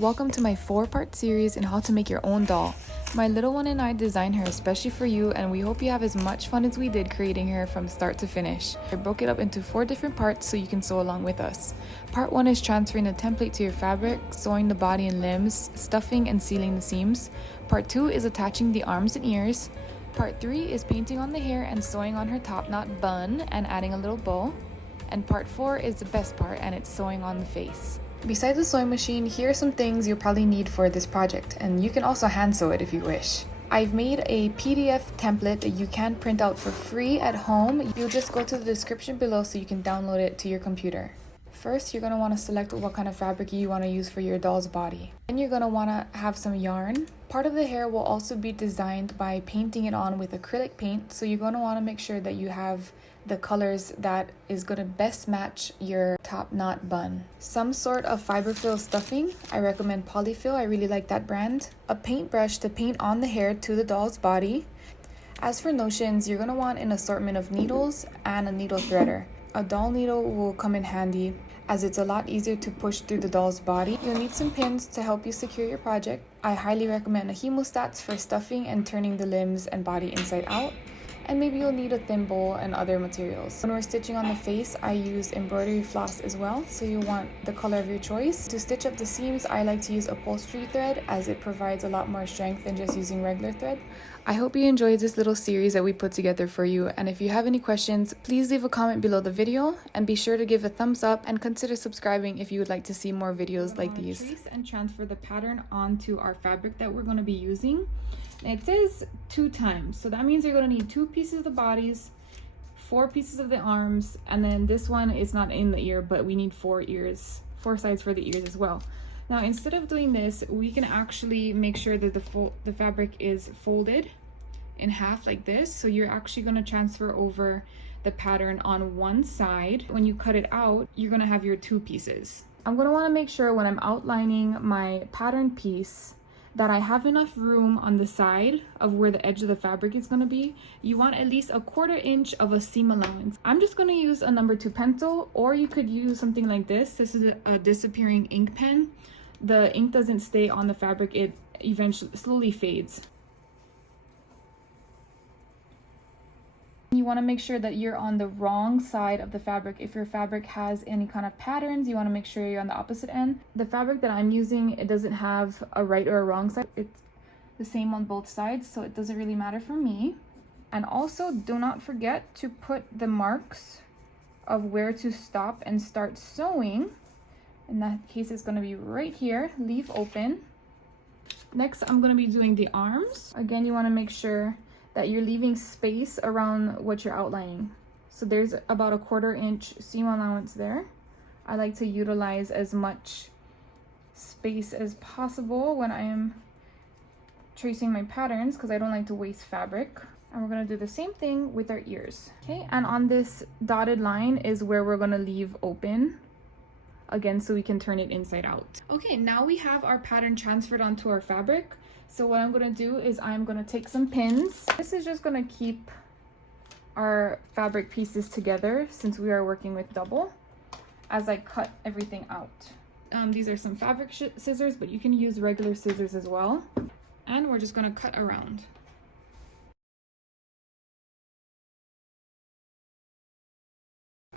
welcome to my 4-part series in how to make your own doll. My little one and I designed her especially for you, and we hope you have as much fun as we did creating her from start to finish. I broke it up into 4 different parts so you can sew along with us. Part 1 is transferring the template to your fabric, sewing the body and limbs, stuffing and sealing the seams. Part 2 is attaching the arms and ears. Part 3 is painting on the hair and sewing on her top knot bun and adding a little bow. And part 4 is the best part, and it's sewing on the face. Besides the sewing machine, here are some things you'll probably need for this project, and you can also hand sew it if you wish. I've made a PDF template that you can print out for free at home. You'll just go to the description below so you can download it to your computer. First, you're going to want to select what kind of fabric you want to use for your doll's body. Then you're going to want to have some yarn. Part of the hair will also be designed by painting it on with acrylic paint, so you're going to want to make sure that you have the colors that is going to best match your top knot bun. Some sort of fiberfill stuffing. I recommend Polyfill. I really like that brand. A paintbrush to paint on the hair to the doll's body. As for notions, you're going to want an assortment of needles and a needle threader. A doll needle will come in handy as it's a lot easier to push through the doll's body. You'll need some pins to help you secure your project. I highly recommend a hemostats for stuffing and turning the limbs and body inside out. And maybe you'll need a thimble and other materials. When we're stitching on the face, I use embroidery floss as well, so you want the color of your choice. To stitch up the seams, I like to use upholstery thread as it provides a lot more strength than just using regular thread. I hope you enjoyed this little series that we put together for you, and if you have any questions, please leave a comment below the video and be sure to give a thumbs up and consider subscribing if you would like to see more videos like these. Trace and transfer the pattern onto our fabric that we're going to be using. It says 2 times, so that means you're going to need 2 pieces of the bodies, 4 pieces of the arms, and then this one is not in the ear, but we need 4 sides for the ears as well. Now, instead of doing this, we can actually make sure that the fabric is folded in half like this. So you're actually going to transfer over the pattern on one side. When you cut it out, you're going to have your 2 pieces. I'm going to want to make sure when I'm outlining my pattern piece that I have enough room on the side of where the edge of the fabric is going to be. You want at least 1/4 inch of a seam allowance. I'm just going to use a number 2 pencil, or you could use something like this. This is a disappearing ink pen. The ink doesn't stay on the fabric, it eventually slowly fades. You want to make sure that you're on the wrong side of the fabric. If your fabric has any kind of patterns, you want to make sure you're on the opposite end. The fabric that I'm using, it doesn't have a right or a wrong side. It's the same on both sides, so it doesn't really matter for me. And also, do not forget to put the marks of where to stop and start sewing. In that case, it's going to be right here. Leave open. Next, I'm going to be doing the arms. Again, you want to make sure that you're leaving space around what you're outlining. So there's about 1/4 inch seam allowance there. I like to utilize as much space as possible when I am tracing my patterns because I don't like to waste fabric. And we're going to do the same thing with our ears. Okay, and on this dotted line is where we're going to leave open again so we can turn it inside out. Okay, now we have our pattern transferred onto our fabric. So what I'm going to do is I'm going to take some pins. This is just going to keep our fabric pieces together since we are working with double as I cut everything out. These are some fabric scissors, but you can use regular scissors as well. And we're just going to cut around.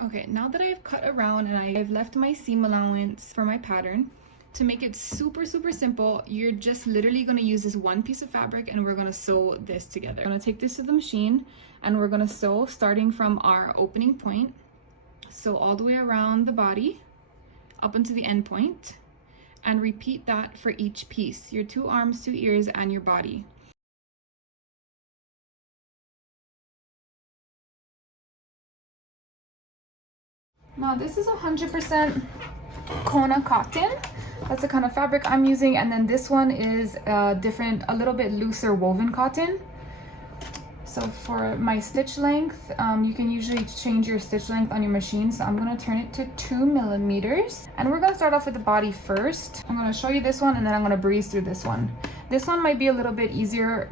Okay, now that I've cut around and I've left my seam allowance for my pattern, to make it super simple, you're just literally going to use this 1 piece of fabric and we're going to sew this together. I'm going to take this to the machine and we're going to sew starting from our opening point. Sew all the way around the body up until the end point and repeat that for each piece, your 2 arms, 2 ears, and your body. Now this is 100% Kona cotton. That's the kind of fabric I'm using, and then this one is a little bit looser woven cotton. So for my stitch length, you can usually change your stitch length on your machine, so I'm going to turn it to 2 millimeters. And we're going to start off with the body first. I'm going to show you this one and then I'm going to breeze through this one. This one might be a little bit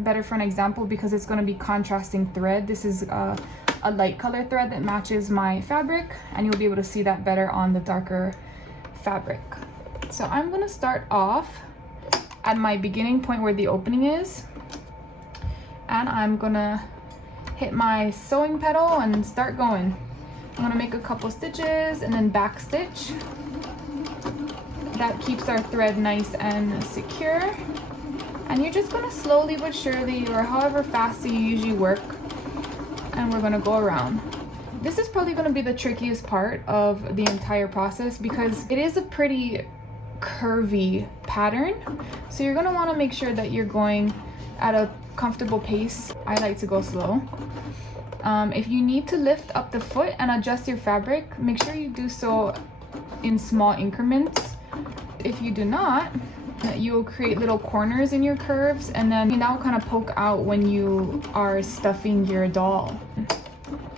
better for an example because it's going to be contrasting thread. This is a light color thread that matches my fabric, and you'll be able to see that better on the darker fabric. So I'm gonna start off at my beginning point where the opening is, and I'm gonna hit my sewing pedal and start going. I'm gonna make a couple stitches and then back stitch. That keeps our thread nice and secure. And you're just gonna slowly but surely, or however fast you usually work, and we're gonna go around. This is probably gonna be the trickiest part of the entire process because it is a pretty curvy pattern. So you're gonna wanna make sure that you're going at a comfortable pace. I like to go slow. If you need to lift up the foot and adjust your fabric, make sure you do so in small increments. If you do not, you'll create little corners in your curves, and then that will kind of poke out when you are stuffing your doll.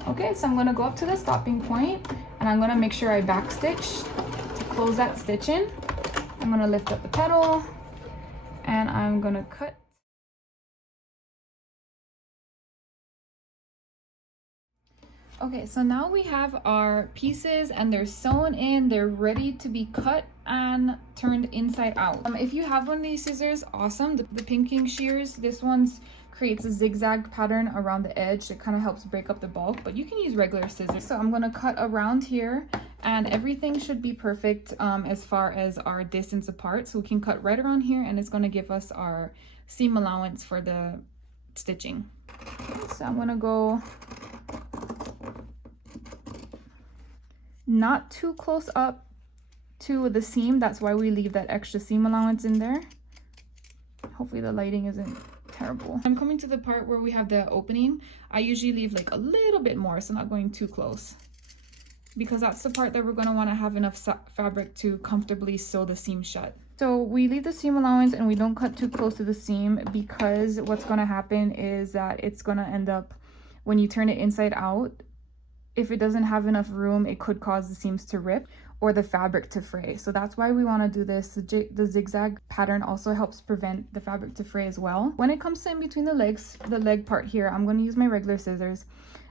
Okay, so I'm gonna go up to the stopping point and I'm gonna make sure I back stitch to close that stitch in. I'm gonna lift up the pedal and I'm gonna cut. Okay, so now we have our pieces and they're sewn in, they're ready to be cut and turned inside out. If you have one of these scissors, awesome. The pinking shears, this one's creates a zigzag pattern around the edge. It kind of helps break up the bulk, but you can use regular scissors. So I'm gonna cut around here and everything should be perfect as far as our distance apart. So we can cut right around here and it's gonna give us our seam allowance for the stitching. So I'm gonna go not too close up to the seam. That's why we leave that extra seam allowance in there. Hopefully the lighting isn't terrible. I'm coming to the part where we have the opening. I usually leave like a little bit more, so not going too close, because that's the part that we're going to want to have enough fabric to comfortably sew the seam shut. So we leave the seam allowance and we don't cut too close to the seam, because what's going to happen is that it's going to end up, when you turn it inside out, if it doesn't have enough room, it could cause the seams to rip or the fabric to fray. So that's why we want to do this. The zigzag pattern also helps prevent the fabric to fray as well. When it comes to in between the legs, the leg part here, I'm going to use my regular scissors.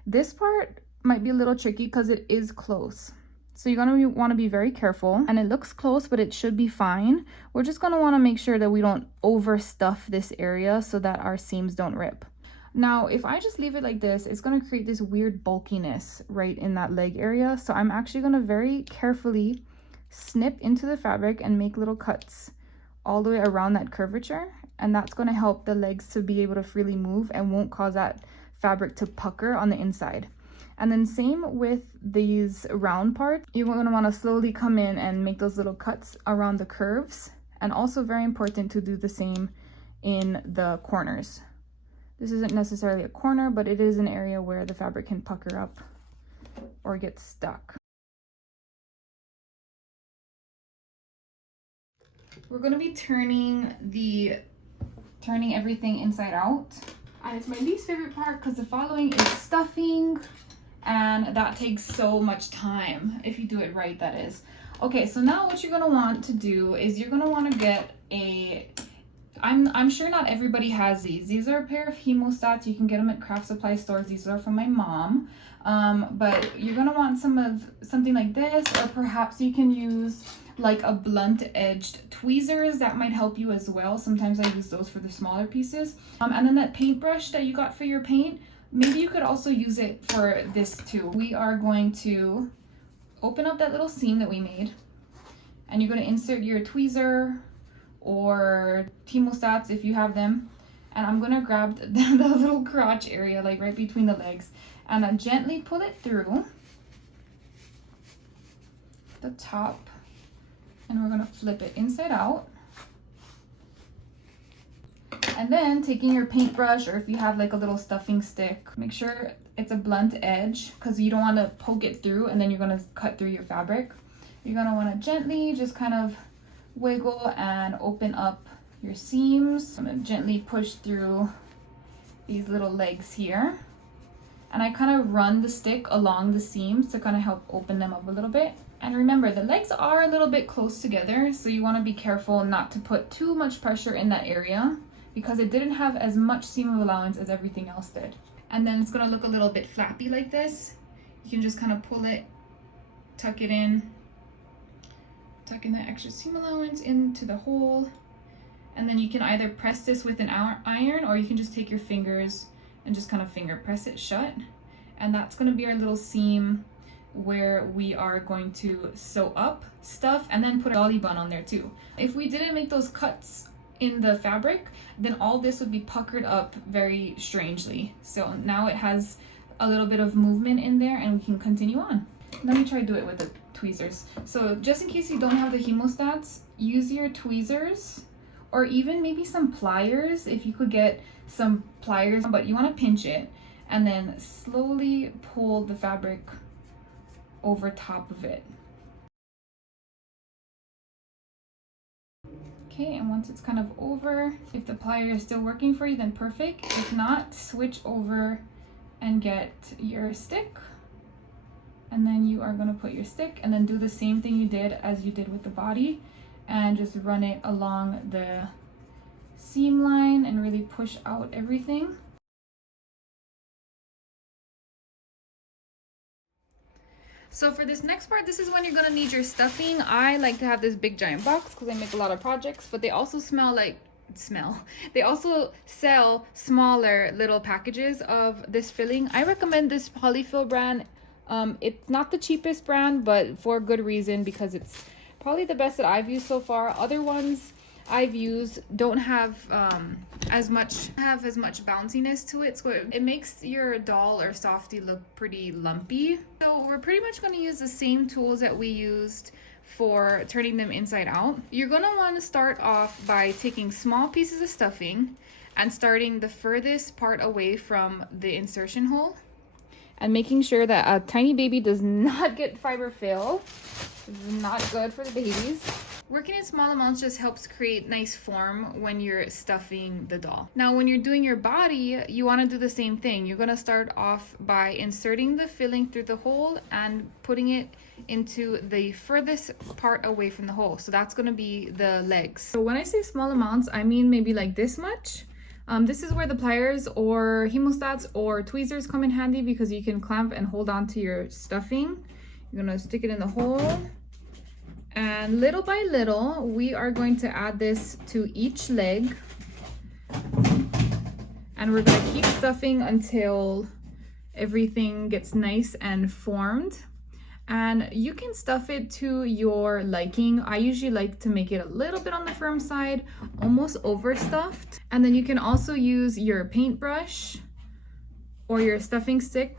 This part might be a little tricky because it is close. So you're going to want to be very careful, and it looks close, but it should be fine. We're just going to want to make sure that we don't overstuff this area so that our seams don't rip. Now, if I just leave it like this, it's going to create this weird bulkiness right in that leg area. So I'm actually going to very carefully snip into the fabric and make little cuts all the way around that curvature. And that's going to help the legs to be able to freely move and won't cause that fabric to pucker on the inside. And then same with these round parts. You're going to want to slowly come in and make those little cuts around the curves. And also very important to do the same in the corners. This isn't necessarily a corner, but it is an area where the fabric can pucker up or get stuck. We're going to be turning everything inside out. And it's my least favorite part because the following is stuffing, and that takes so much time if you do it right, that is. Okay, so now what you're going to want to do is you're going to want to get a... I'm sure not everybody has these. These are a pair of hemostats. You can get them at craft supply stores. These are from my mom. But you're gonna want something like this, or perhaps you can use like a blunt edged tweezers. That might help you as well. Sometimes I use those for the smaller pieces. And then that paintbrush that you got for your paint, maybe you could also use it for this too. We are going to open up that little seam that we made, and you're gonna insert your tweezer or hemostats if you have them, and I'm gonna grab the little crotch area, like right between the legs, and I gently pull it through the top, and we're gonna flip it inside out. And then taking your paintbrush, or if you have like a little stuffing stick, make sure it's a blunt edge because you don't want to poke it through and then you're going to cut through your fabric. You're going to want to gently just kind of wiggle and open up your seams. I'm going to gently push through these little legs here, and I kind of run the stick along the seams to kind of help open them up a little bit. And remember, the legs are a little bit close together, so you want to be careful not to put too much pressure in that area because it didn't have as much seam allowance as everything else did. And then it's going to look a little bit flappy like this. You can just kind of pull it, tuck it tuck in that extra seam allowance into the hole. And then you can either press this with an iron, or you can just take your fingers and just kind of finger press it shut. And that's going to be our little seam where we are going to sew up stuff and then put a dolly bun on there too. If we didn't make those cuts in the fabric, then all this would be puckered up very strangely. So now it has a little bit of movement in there and we can continue on. Let me try to do it with the tweezers. So just in case you don't have the hemostats, use your tweezers or even maybe some pliers if you could get some pliers, but you want to pinch it and then slowly pull the fabric over top of it. Okay, and once it's kind of over, if the plier is still working for you, then perfect. If not, switch over and get your stick. And then you are going to put your stick and then do the same thing you did as you did with the body and just run it along the seam line and really push out everything. So for this next part, this is when you're gonna need your stuffing. I like to have this big giant box because I make a lot of projects, but they also they also sell smaller little packages of this filling. I recommend this Polyfill brand. It's not the cheapest brand, but for good reason, because it's probably the best that I've used so far. Other ones I've used don't have as much bounciness to it, so it makes your doll or softie look pretty lumpy. So we're pretty much going to use the same tools that we used for turning them inside out. You're going to want to start off by taking small pieces of stuffing and starting the furthest part away from the insertion hole and making sure that a tiny baby does not get fiber fill. It's not good for the babies. Working in small amounts just helps create nice form when you're stuffing the doll. Now, when you're doing your body, you want to do the same thing. You're going to start off by inserting the filling through the hole and putting it into the furthest part away from the hole. So that's going to be the legs. So when I say small amounts, I mean maybe like this much. This is where the pliers or hemostats or tweezers come in handy because you can clamp and hold on to your stuffing. You're going to stick it in the hole. And little by little, we are going to add this to each leg. And we're going to keep stuffing until everything gets nice and formed. And you can stuff it to your liking. I usually like to make it a little bit on the firm side, almost overstuffed. And then you can also use your paintbrush or your stuffing stick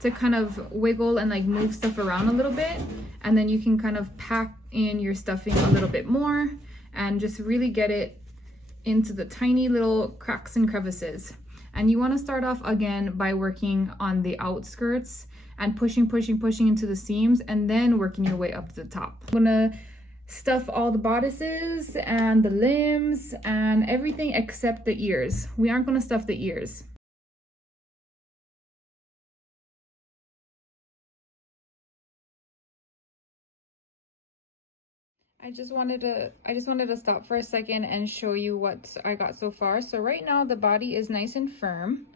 to kind of wiggle and like move stuff around a little bit. And then you can kind of pack in your stuffing a little bit more and just really get it into the tiny little cracks and crevices. And you want to start off again by working on the outskirts and pushing into the seams and then working your way up to the top. I'm gonna stuff all the bodices and the limbs and everything except the ears. We aren't gonna stuff the ears. I just wanted to stop for a second and show you what I got so far. So right now the body is nice and firm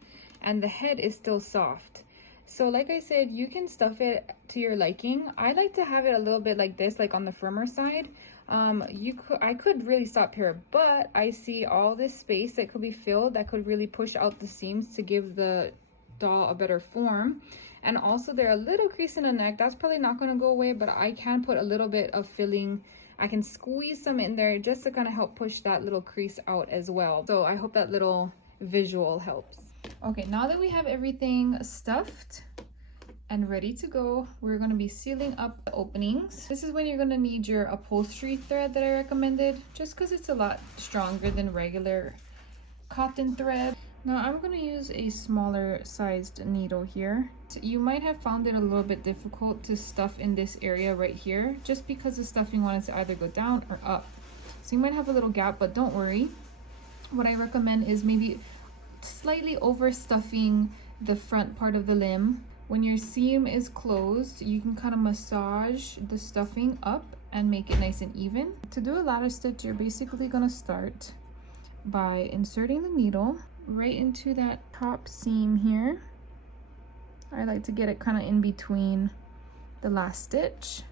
and the head is still soft. So like I said, you can stuff it to your liking. I like to have it a little bit like this, like on the firmer side. I could really stop here, but I see all this space that could be filled that could really push out the seams to give the doll a better form. And also there are a little crease in the neck. That's probably not going to go away, but I can put a little bit of filling. I can squeeze some in there just to kind of help push that little crease out as well. So I hope that little visual helps. Okay, now that we have everything stuffed and ready to go, we're going to be sealing up the openings. This is when you're going to need your upholstery thread that I recommended, just because it's a lot stronger than regular cotton thread. Now I'm going to use a smaller sized needle here. You might have found it a little bit difficult to stuff in this area right here, just because the stuffing wanted to either go down or up. So you might have a little gap, but don't worry. What I recommend is maybe slightly overstuffing the front part of the limb. When your seam is closed, you can kind of massage the stuffing up and make it nice and even. To do a ladder stitch, you're basically going to start by inserting the needle right into that top seam here. I like to get it kind of in between the last stitch,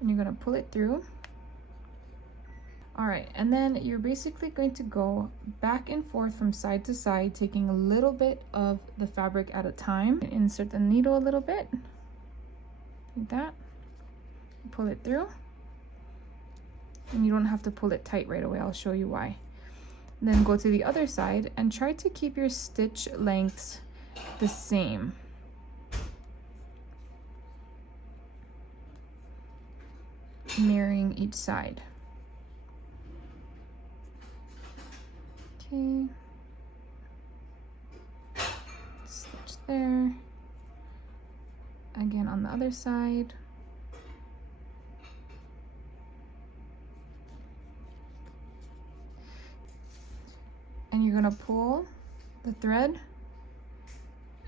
and you're going to pull it through. All right, and then you're basically going to go back and forth from side to side, taking a little bit of the fabric at a time. Insert the needle a little bit, like that. Pull it through. And you don't have to pull it tight right away, I'll show you why. Then go to the other side and try to keep your stitch lengths the same. Mirroring each side. Okay. Stitch there. Again on the other side. And you're gonna pull the thread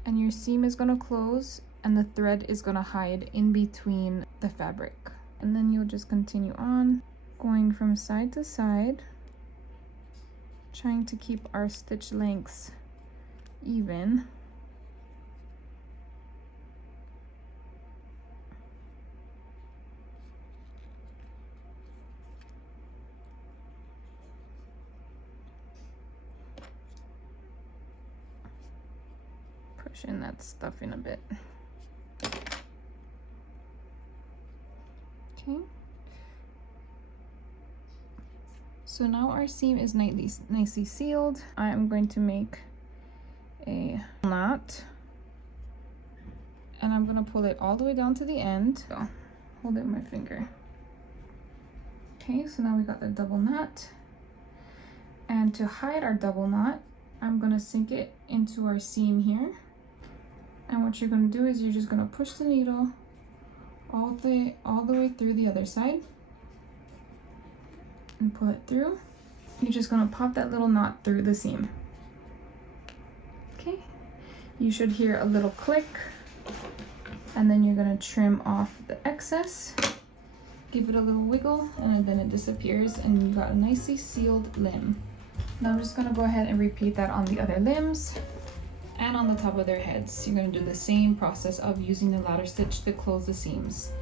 and your seam is gonna close and the thread is gonna hide in between the fabric. And then you'll just continue on, going from side to side, trying to keep our stitch lengths even. Pushing that stuff in a bit. Okay. So now our seam is nicely sealed. I'm going to make a knot and I'm gonna pull it all the way down to the end. So hold it with my finger. Okay, so now we got the double knot. And to hide our double knot, I'm gonna sink it into our seam here. And what you're gonna do is you're just gonna push the needle all the way through the other side and pull it through. You're just gonna pop that little knot through the seam. Okay, you should hear a little click and then you're gonna trim off the excess, give it a little wiggle, and then it disappears and you got a nicely sealed limb. Now I'm just gonna go ahead and repeat that on the other limbs and on the top of their heads. You're gonna do the same process of using the ladder stitch to close the seams.